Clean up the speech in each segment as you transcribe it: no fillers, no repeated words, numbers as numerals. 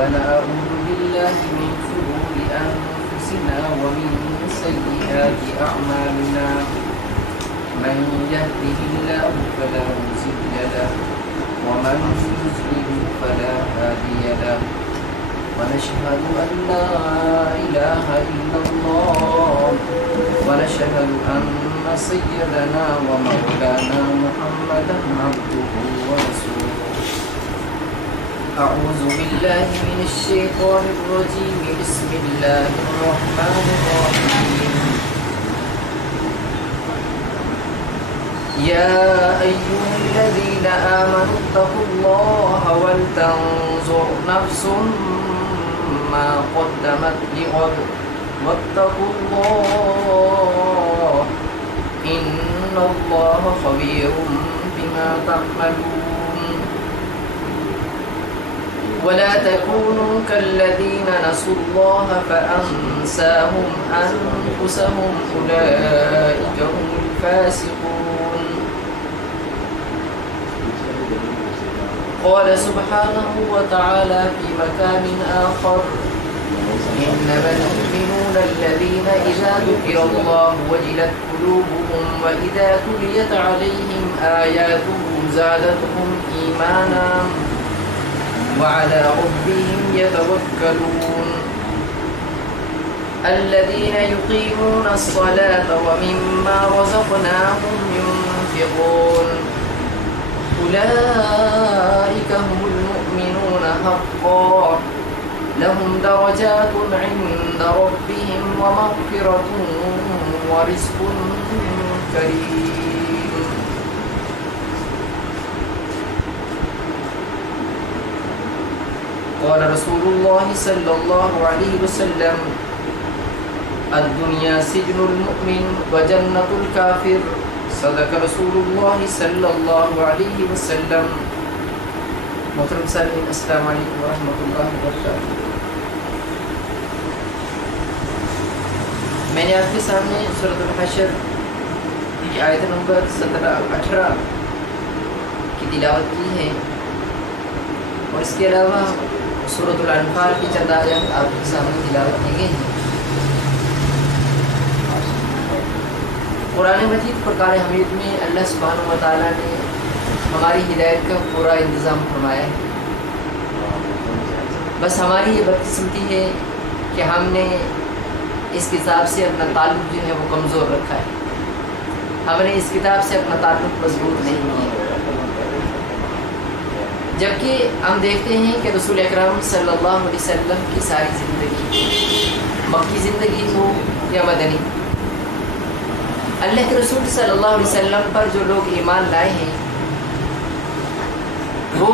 ونعوذ بالله من شرور أنفسنا ومن سيئات أعمالنا من يهده الله فلا مضل له ومن يضلل فلا هادي له ونشهد أن لا إله إلا الله ونشهد أن سيدنا ومولانا محمدا عبده ورسوله أعوذ بالله من الشيطان الرجيم بسم الله الرحمن الرحيم يا أيها الذين آمنوا اتقوا الله ولتنظر نفس ما قدمت لغد واتقوا الله إن الله خبير بما تعملون ولا تكونوا كالذين نسوا الله فأنساهم أنفسهم أولئك هم الفاسقون قال سبحانه وتعالى في مكان آخر إنما المؤمنون الذين إذا ذكر الله وجلت قلوبهم وإذا تليت عليهم آياته زادتهم إيمانا وعلى ربهم يتوكلون الذين يقيمون الصلاة ومما رزقناهم ينفقون أولئك هم المؤمنون حقا لهم درجات عند ربهم ومغفرة ورزق كريم قال رسول الله صلى الله عليه وسلم الدنيا سجن المؤمن وجنة الكافر صدق رسول الله صلى الله عليه وسلم محترم سامعین السلام علیکم ورحمۃ اللہ وبرکاتہ. میں نے آپ کے سامنے سورۃ الحشر کی آیت نمبر 17-18 کی تلاوت کی ہے اور اس کے علاوہ سورۃ الانفال کی چند آیات آپ کے سامنے تلاوت کی گئی ہیں. قرآن مجید فرقان حمید میں اللہ سبحانہ و تعالیٰ نے ہماری ہدایت کا پورا انتظام فرمایا ہے. بس ہماری یہ بدقسمتی ہے کہ ہم نے اس کتاب سے اپنا تعلق جو ہے وہ کمزور رکھا ہے. ہم نے اس کتاب سے اپنا تعلق مضبوط نہیں کیا. جبکہ ہم دیکھتے ہیں کہ رسول اکرم صلی اللہ علیہ وسلم کی ساری زندگی مکی زندگی ہو یا مدنی، اللہ کے رسول صلی اللہ علیہ وسلم پر جو لوگ ایمان لائے ہیں وہ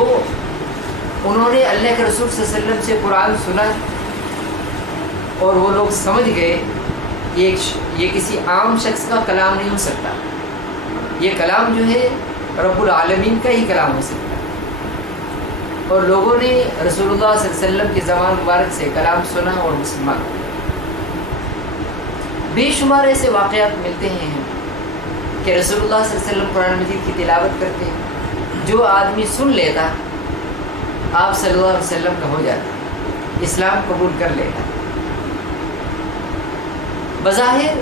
انہوں نے اللہ کے رسول صلی اللہ علیہ وسلم سے قرآن سنا اور وہ لوگ سمجھ گئے یہ کسی عام شخص کا کلام نہیں ہو سکتا، یہ کلام جو ہے رب العالمین کا ہی کلام ہو سکتا ہے. اور لوگوں نے رسول اللہ صلی اللہ علیہ وسلم کی زبان مبارک سے کلام سنا اور مسلمان ہو. بے شمار ایسے واقعات ملتے ہیں کہ رسول اللہ صلی اللہ علیہ وسلم قرآن مجید کی تلاوت کرتے ہیں، جو آدمی سن لیتا آپ صلی اللہ علیہ وسلم کا ہو جاتا، اسلام قبول کر لیتا. بظاہر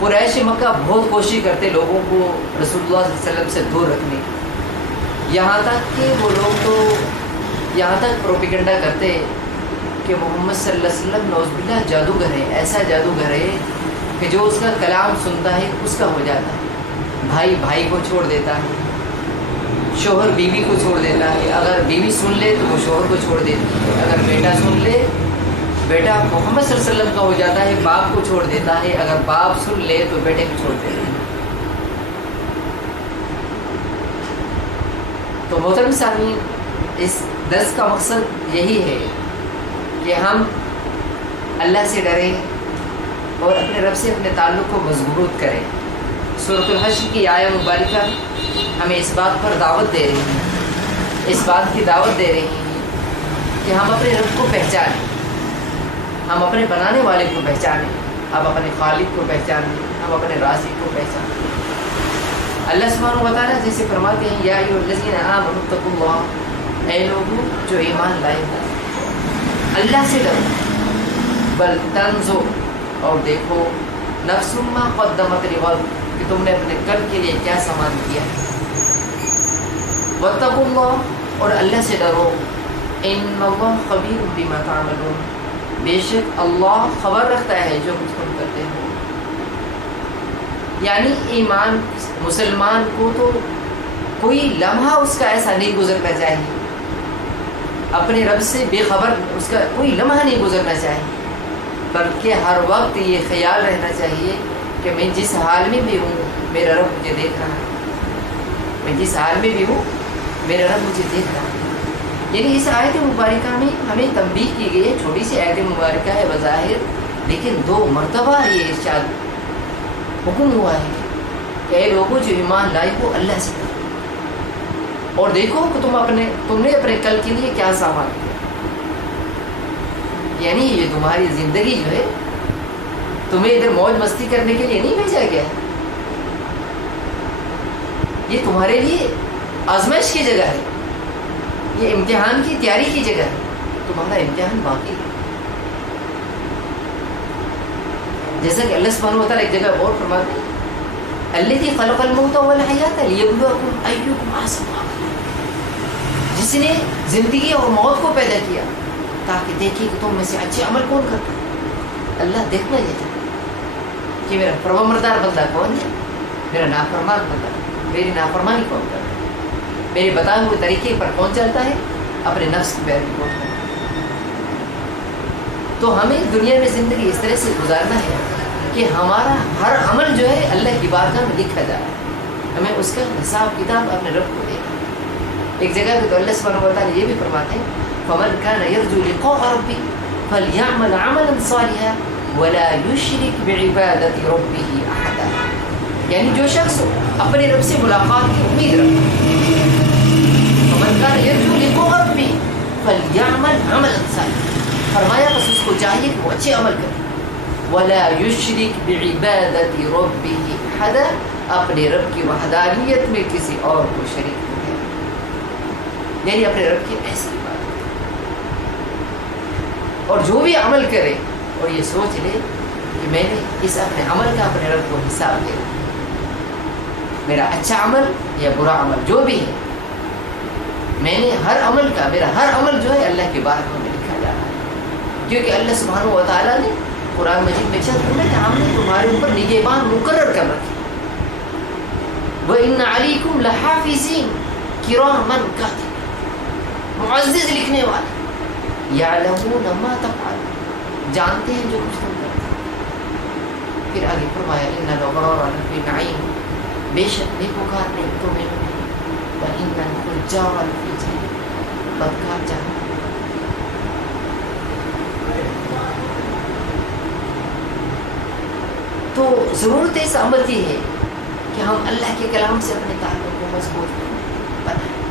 قریش مکہ بہت کوشش کرتے لوگوں کو رسول اللہ صلی اللہ علیہ وسلم سے دور رکھنے کی، یہاں تک کہ وہ لوگ تو یہاں تک پروپیگنڈا کرتے کہ محمد صلی اللہ علیہ وسلم نعوذ باللہ جادوگر ہے، ایسا جادوگر ہے کہ جو اس کا کلام سنتا ہے اس کا ہو جاتا ہے. بھائی بھائی کو چھوڑ دیتا ہے، شوہر بیوی کو چھوڑ دیتا ہے، اگر بیوی سن لے تو وہ شوہر کو چھوڑ دیتی ہے، اگر بیٹا سن لے بیٹا محمد صلی اللہ علیہ وسلم کا ہو جاتا ہے، باپ کو چھوڑ دیتا ہے، اگر باپ سن لے تو بیٹے کو چھوڑ دیتا ہے. تو محترم سامعین، اس درس کا مقصد یہی ہے کہ ہم اللہ سے ڈریں اور اپنے رب سے اپنے تعلق کو مضبوط کریں. سورۃ الحشر کی آیہ مبارکہ ہمیں اس بات پر دعوت دے رہی ہیں، اس بات کی دعوت دے رہی ہیں کہ ہم اپنے رب کو پہچانیں، ہم اپنے بنانے والے کو پہچانیں، ہم اپنے خالق کو پہچانیں، ہم اپنے رازق کو پہچانیں. اللہ سبحانہ و تعالیٰ جیسے فرماتے ہیں یا ایھا الذین آمنوا اتقوا اللہ، اے لوگوں جو ایمان لائے ہو اللہ سے ڈرو، بل تنظر، اور دیکھو، نفس ما قدمت لغد، کہ تم نے اپنے کل کے لیے کیا سامان کیا ہے، واتقوا اللہ، اور اللہ سے ڈرو، ان اللہ خبیر بما تعملون، بے شک اللہ خبر رکھتا ہے جو کچھ تم کرتے ہو۔ یعنی ایمان مسلمان کو تو کوئی لمحہ اس کا ایسا نہیں گزرنا چاہیے، اپنے رب سے بے خبر اس کا کوئی لمحہ نہیں گزرنا چاہیے، بلکہ ہر وقت یہ خیال رہنا چاہیے کہ میں جس حال میں بھی ہوں میرا رب مجھے دیکھ رہا ہے، میں جس حال میں بھی ہوں میرا رب مجھے دیکھ رہا ہے۔ یعنی اس آیت مبارکہ میں ہمیں تنبیہ کی گئی ہے، چھوٹی سی آیت مبارکہ ہے بظاہر، لیکن 2 مرتبہ یہ ارشاد حکم ہوا ہے کہ اے لوگوں جو ایمان لائے ہو اللہ سے ڈرو، اور دیکھو کہ تم نے اپنے کل کے لیے کیا سامان کیا، یعنی یہ تمہاری زندگی جو ہے تمہیں ادھر موج مستی کرنے کے لیے نہیں بھیجا گیا ہے، یہ تمہارے لیے آزمائش کی جگہ ہے، یہ امتحان کی تیاری کی جگہ ہے، تمہارا امتحان باقی ہے۔ جیسا کہ اللہ سبحانہ و تعالیٰ ایک جگہ اور فرماتے ہیں الذی خلق الموت والحیات لیبلوکم ایکم احسن عملا، جس نے زندگی اور موت کو پیدا کیا تاکہ دیکھے کہ تم میں سے اچھے عمل کون کرتا ہے۔ اللہ دیکھنا یہ چاہتا ہے کہ میرا فرمانبردار بندہ کون ہے، میرا نافرمان بندہ، میری نافرمانی کون کرتا ہے، میرے بتائے ہوئے طریقے پر کون چلتا ہے، اپنے نفس کی پیروی کون کرتا ہے۔ تو ہمیں دنیا میں زندگی اس طرح سے گزارنا ہے کہ ہمارا ہر عمل جو ہے اللہ کی بارگاہ میں لکھا جائے، ہمیں اس کا حساب کتاب اپنے رب کو دینا۔ ایک جگہ پہ تو اللہ سبحانہ و تعالیٰ یہ بھی فرماتے ہیں فَمَنْ كَانَ يَرْجُو لِقَاءَ رَبِّهِ فَلْيَعْمَلْ عَمَلًا صَالِحًا وَلَا يُشْرِكْ بِعِبَادَةِ رَبِّهِ أَحَدًا، یعنی جو شخص اپنے رب سے ملاقات کی امید رکھتا فَمَنْ كَانَ يَرْجُو لِقَاءَ رَبِّهِ فَلْيَعْمَلْ عَمَلًا صَالِحًا، فرمایا بس اس کو چاہیے کہ وہ اچھے عمل کرے، وَلَا يُشْرِكْ بِعِبَادَةِ رَبِّهِ أَحَدًا، اپنے رب کی وحدانیت میں کسی اور کو شریک نہیں، یعنی اپنے رب کی ایسی بات، اور جو بھی عمل کرے اور یہ سوچ لے کہ میں نے اس اپنے عمل کا اپنے رب کو حساب دیا، میرا اچھا عمل یا برا عمل جو بھی ہے، میں نے ہر عمل کا، میرا ہر عمل جو ہے اللہ کے بارگاہ میں لکھا جا رہا ہے، کیونکہ اللہ سبحانہ و تعالیٰ نے قرآن مجید میں چند فرمایا کہ ہم نے تمہارے اوپر نگہبان مقرر کر رکھے، وَإِنَّ عَلَيْكُمْ لَحَافِظِينَ كِرَامًا كَاتِبِينَ، معزز لکھنے والے، یعلمون ما تفعلون، جانتے ہیں جو کچھ تم کرتے ہیں۔ پھر آگے فرمایا ان الابرار لفی نعیم، بے شک نیکوکار نعمتوں میں ہیں، وان الفجار لفی جحیم، بدکار جہنم۔ تو ضرورت اس عمل کی ہے کہ ہم اللہ کے کلام سے اپنے تعلق کو مضبوط بنائیں۔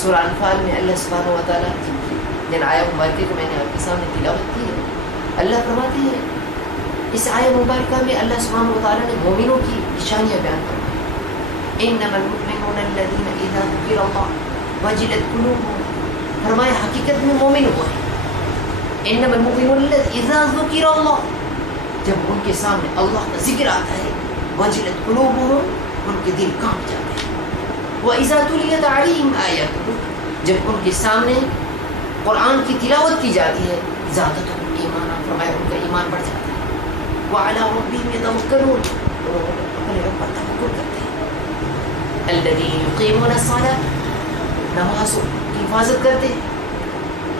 سورہ انفال میں اللہ سبحانہ و تعالیٰ جن آیہ مبارکہ کو میں نے آپ کے سامنے تلاوت کی ہے، اللہ فرماتے ہیں اس آیہ مبارکہ میں اللہ سبحانہ و تعالیٰ نے مومنوں کی نشانیاں بیان فرمائی، انما المؤمنون الذین اذا ذکر اللہ وجلت قلوبهم، فرمایا حقیقت میں مومن وہ ہے، انما المؤمنون اذا ذکر اللہ، جب ان کے سامنے اللہ کا ذکر آتا ہے، وجلت قلوبهم، ان کے دل کانپ جاتے ہیں، وَإِذَا تُلِيَتْ عَلَيْهِمْ آيَاتُهُ، جب ان کے سامنے قرآن کی تلاوت کی جاتی ہے، زادتهم ایمانا، فرمایا ان کا ایمان بڑھ جاتا ہے، وَعَلَىٰ رَبِّهِمْ يَتَوَكَّلُونَ، اور اپنے رب پر توکل کرتے ہیں، الَّذِينَ يُقِيمُونَ الصَّلَاةَ، نماز کی حفاظت کرتے ہیں،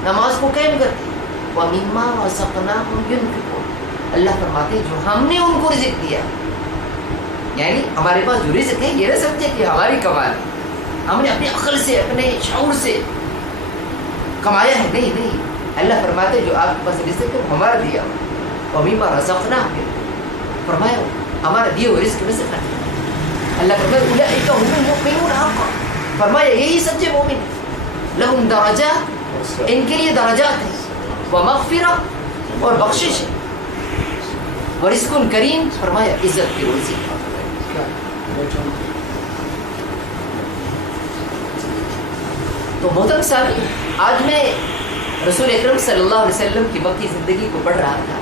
نماز کو قائم کرتے ہیں، وَمِمَّا رَزَقْنَاهُمْ يُنْفِقُونَ، اللہ فرماتے ہیں جو ہم نے ان کو رزق دیا، یعنی ہمارے پاس جو رزق ہے یہ نہ سمجھے کہ ہماری کمال ہے، ہم نے اپنی عقل سے اپنے شعور سے کمایا ہے، نہیں نہیں، اللہ فرماتے جو آپ کے پاس رزق ہے وہ ہمارا دیا، وَمِمَّا رَزَقْنَاهُمْ، فرمایا ہمارا دیے ہوئے رزق میں سے کھاتے ہیں، اللہ فرمایا اولئک هم المؤمنون حقا، فرمایا یہی سچے مومن، لہم درجات، ان کے لیے درجات ہیں، ومغفرہ، اور بخشش ہے، ورزق کریم، فرمایا عزت کی روزی۔ تو محترم صاحب، آج میں رسول اکرم صلی اللہ علیہ وسلم کی مکی زندگی کو پڑھ رہا تھا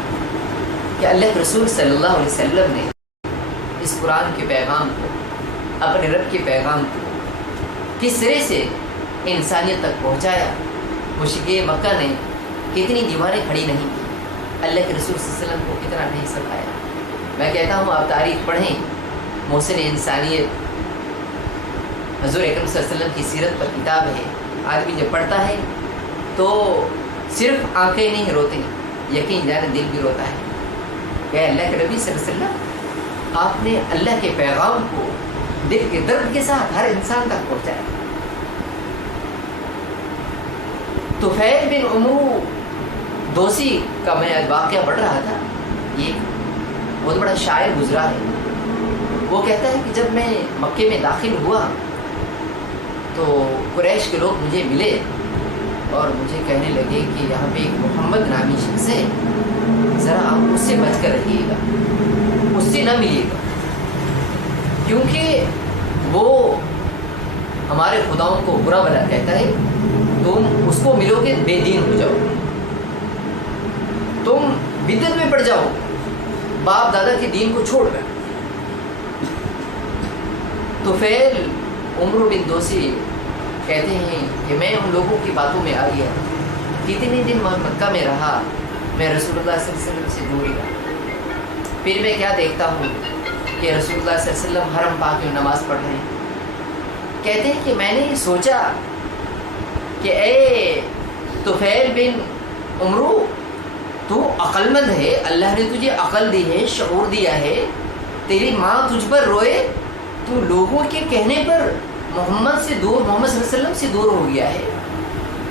کہ اللہ کے رسول صلی اللہ علیہ وسلم نے اس قرآن کے پیغام کو، اپنے رب کے پیغام کو کس طرح سے انسانیت تک پہنچایا۔ مشرکین مکہ نے کتنی دیواریں کھڑی نہیں کی، اللہ کے رسول صلی اللہ علیہ وسلم کو کتنا نہیں ستایا۔ میں کہتا ہوں آپ تاریخ پڑھیں، محسن انسانیت حضور اکرم صلی اللہ علیہ وسلم کی سیرت پر کتاب ہے، آدمی جب پڑھتا ہے تو صرف آنکھیں نہیں روتی، یقین جانے دل بھی روتا ہے کہ اللہ کے نبی صلی اللہ علیہ وسلم آپ نے اللہ کے پیغام کو دل کے درد کے ساتھ ہر انسان تک پہنچایا۔ طفیل بن عمرو دوسی کا میں واقعہ پڑھ رہا تھا، یہ بہت بڑا شاعر گزرا ہے۔ وہ کہتا ہے کہ جب میں مکے میں داخل ہوا تو قریش کے لوگ مجھے ملے اور مجھے کہنے لگے کہ یہاں پہ ایک محمد نامی شخص ہے، ذرا آپ اس سے بچ کر رہیے گا، اس سے نہ ملیے گا، کیونکہ وہ ہمارے خداؤں کو برا بھلا کہتا ہے، تم اس کو ملو گے بے دین ہو جاؤ، تم بدعت میں پڑ جاؤ، باپ دادا کے دین کو چھوڑ کر۔ طفیل عمرو بن دوسی کہتے ہیں کہ میں ان لوگوں کی باتوں میں آ گیا، کتنے دن مکہ میں رہا، میں رسول اللہ صلی اللہ علیہ وسلم سے دور رہا۔ پھر میں کیا دیکھتا ہوں کہ رسول اللہ صلی اللہ علیہ وسلم حرم پاک میں نماز پڑھ رہے ہیں۔ کہتے ہیں کہ میں نے سوچا کہ اے طفیل بن عمرو، تو عقل مند ہے، اللہ نے تجھے عقل دی ہے، شعور دیا ہے، تیری ماں تجھ پر روئے، تو لوگوں کے کہنے پر محمد سے دور، محمد صلی اللہ علیہ وسلم سے دور ہو گیا ہے۔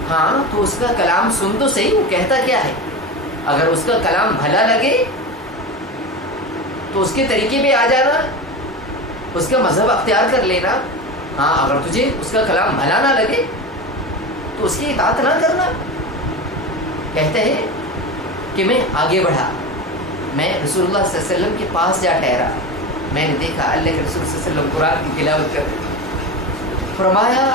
ہاں تو اس کا کلام سن تو صحیح، وہ کہتا کیا ہے، اگر اس کا کلام بھلا لگے تو اس کے طریقے پہ آ جانا، اس کا مذہب اختیار کر لینا۔ ہاں اگر تجھے اس کا کلام بھلا نہ لگے تو اس کی اطاعت نہ کرنا۔ کہتے ہیں کہ میں آگے بڑھا، میں رسول اللہ صلی اللہ علیہ وسلم کے پاس جا ٹھہرا، میں نے دیکھا اللہ کے رسول صلی اللہ علیہ وسلم قرآن کی تلاوت کر رہے۔ فرمایا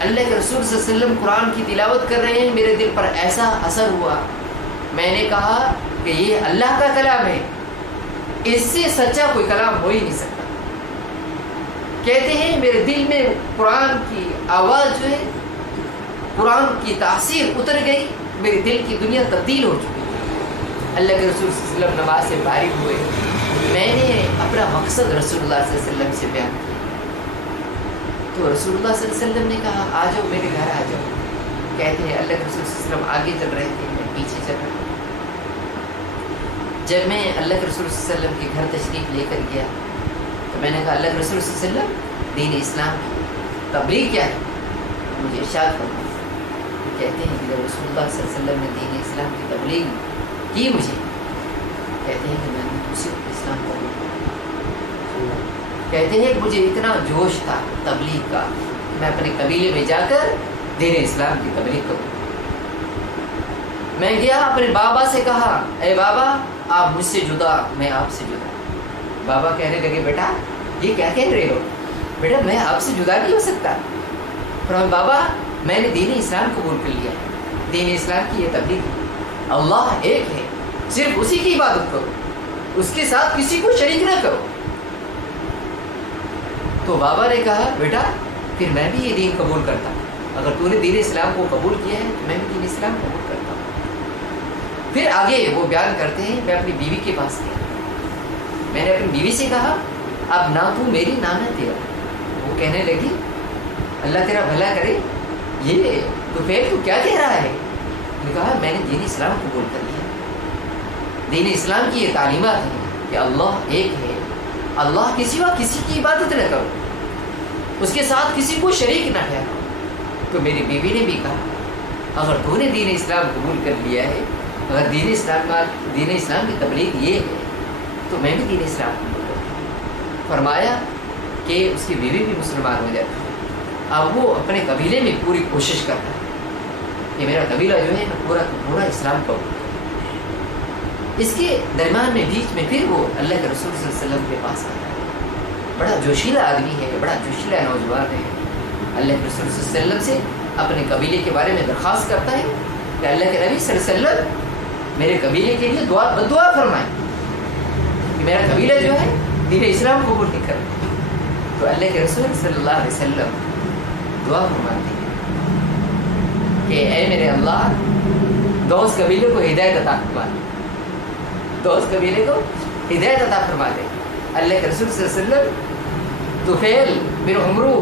اللہ کے رسول صلی اللہ علیہ وسلم قرآن کی تلاوت کر رہے ہیں، میرے دل پر ایسا اثر ہوا، میں نے کہا کہ یہ اللہ کا کلام ہے، اس سے سچا کوئی کلام ہو ہی نہیں سکتا۔ کہتے ہیں میرے دل میں قرآن کی آواز جو ہے، قرآن کی تاثیر اتر گئی، میرے دل کی دنیا تبدیل ہو چکی۔ اللہ کے رسول صلی اللہ علیہ وسلم نماز سے فارغ ہوئے، میں نے اپنا مقصد رسول اللہ صلی اللہ علیہ وسلم سے بیان کیا، تو رسول اللہ صلی اللہ علیہ وسلم نے کہا آ جاؤ میرے گھر آ جاؤ۔ کہتے ہیں اللہ کے رسول صلی اللہ علیہ وسلم آگے چل رہے تھے، میں پیچھے چل رہا تھا۔ جب میں اللہ کے رسول صلی اللہ علیہ وسلم کے گھر تشریف لے کر گیا تو میں نے کہا اللہ کے رسول صلی اللہ علیہ وسلم دین اسلام کی تبلیغ کیا ہے، مجھے ارشاد فرمائیں۔ کہتے ہیں کہ جب رسول اللہ صلی اللہ علیہ وسلم نے دین اسلام کی تبلیغ کی مجھے، کہتے ہیں کہ میں نے اسی اسلام کو، کہتے ہیں کہ مجھے اتنا جوش تھا تبلیغ کا، میں اپنے قبیلے میں جا کر دین اسلام کی تبلیغ کروں۔ میں گیا اپنے بابا سے کہا اے بابا آپ مجھ سے جدا، میں آپ سے جدا۔ بابا کہنے لگے بیٹا یہ کیا کہہ رہے ہو، بیٹا میں آپ سے جدا نہیں ہو سکتا۔ فرمایا بابا میں نے دین اسلام قبول کر لیا، دین اسلام کی یہ تبلیغ ہے، اللہ ایک ہے، صرف اسی کی عبادت کرو، اس کے ساتھ کسی کو شریک نہ کرو۔ تو بابا نے کہا بیٹا پھر میں بھی یہ دین قبول کرتا ہوں، اگر تو نے دین اسلام کو قبول کیا ہے تو میں بھی دین اسلام قبول کرتا ہوں۔ پھر آگے وہ بیان کرتے ہیں میں اپنی بیوی کے پاس گیا، میں نے اپنی بیوی سے کہا اب نہ تو میری نہ میں تیرا۔ وہ کہنے لگی اللہ تیرا بھلا کرے، یہ تو پھر تو کیا کہہ رہا ہے؟ میں نے کہا میں نے دین اسلام قبول کر لیا، دین اسلام کی یہ تعلیمات ہیں کہ اللہ ایک ہے، اللہ کے سوا کسی کی عبادت نہ کرو، اس کے ساتھ کسی کو شریک نہ ٹھہراؤ۔ تو میری بیوی نے بھی کہا اگر تو نے دین اسلام قبول کر لیا ہے، اگر دین اسلام کی تبلیغ یہ ہے تو میں بھی دین اسلام قبول کرتا ہوں۔ فرمایا کہ اس کی بیوی بھی مسلمان ہو جاتی ہے۔ اب وہ اپنے قبیلے میں پوری کوشش کرتا ہے کہ میرا قبیلہ جو ہے پورا اسلام قبول کرے۔ اس کے درمیان میں بیچ میں پھر وہ اللہ کے رسول صلی اللہ علیہ وسلم کے پاس آتا ہے، بڑا جوشیلا آدمی ہے، بڑا جوشیلا نوجوان ہے، اللہ کے رسول صلی اللہ علیہ وسلم سے اپنے قبیلے کے بارے میں درخواست کرتا ہے کہ اللہ کے نبی صلی اللہ علیہ وسلم میرے قبیلے کے لیے بدعا فرمائیں کہ میرا قبیلہ جو ہے دین اسلام قبول نہیں کرتا. تو اللہ کے رسول صلی اللہ علیہ وسلم دعا فرماتے ہیں کہ اے میرے اللہ دوس قبیلے کو ہدایت عطا فرما دے. دوس قبیلے کو ہدایت عطا فرما دے. اللہ کے رسول صلی اللہ علیہ وسلم طفیل بن عمرو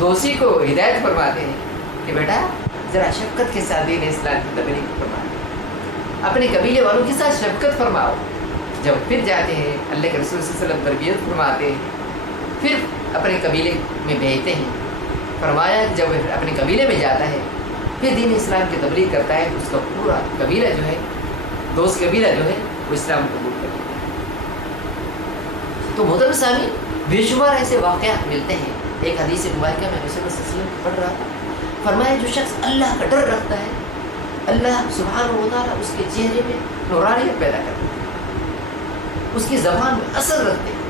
دوسی کو ہدایت فرماتے ہیں کہ بیٹا ذرا شفقت کے ساتھ دین اسلام کی تبلیغ فرما دے. اپنے قبیلے والوں کے ساتھ شفقت فرماؤ. جب پھر جاتے ہیں اللہ کے رسول صلی اللہ علیہ وسلم تربیت فرماتے ہیں, پھر اپنے قبیلے میں بھیجتے ہیں. فرمایا جب اپنے قبیلے میں جاتا ہے پھر دین اسلام کی تبلیغ کرتا ہے, اس کا پورا قبیلہ جو ہے دوست قبیلہ جو ہے وہ اسلام قبول کرتا ہے. تو محترم سامعین بے شمار ایسے واقعات ملتے ہیں. ایک حدیث مبارکہ میں رسول اللہ صلی اللہ علیہ وسلم پڑھ رہا تھا, فرمایا جو شخص اللہ کا ڈر رکھتا ہے اللہ سبحانہ و تعالیٰ اس کے چہرے میں نورانیت پیدا کرتا ہے, اس کی زبان میں اثر رکھتے ہیں.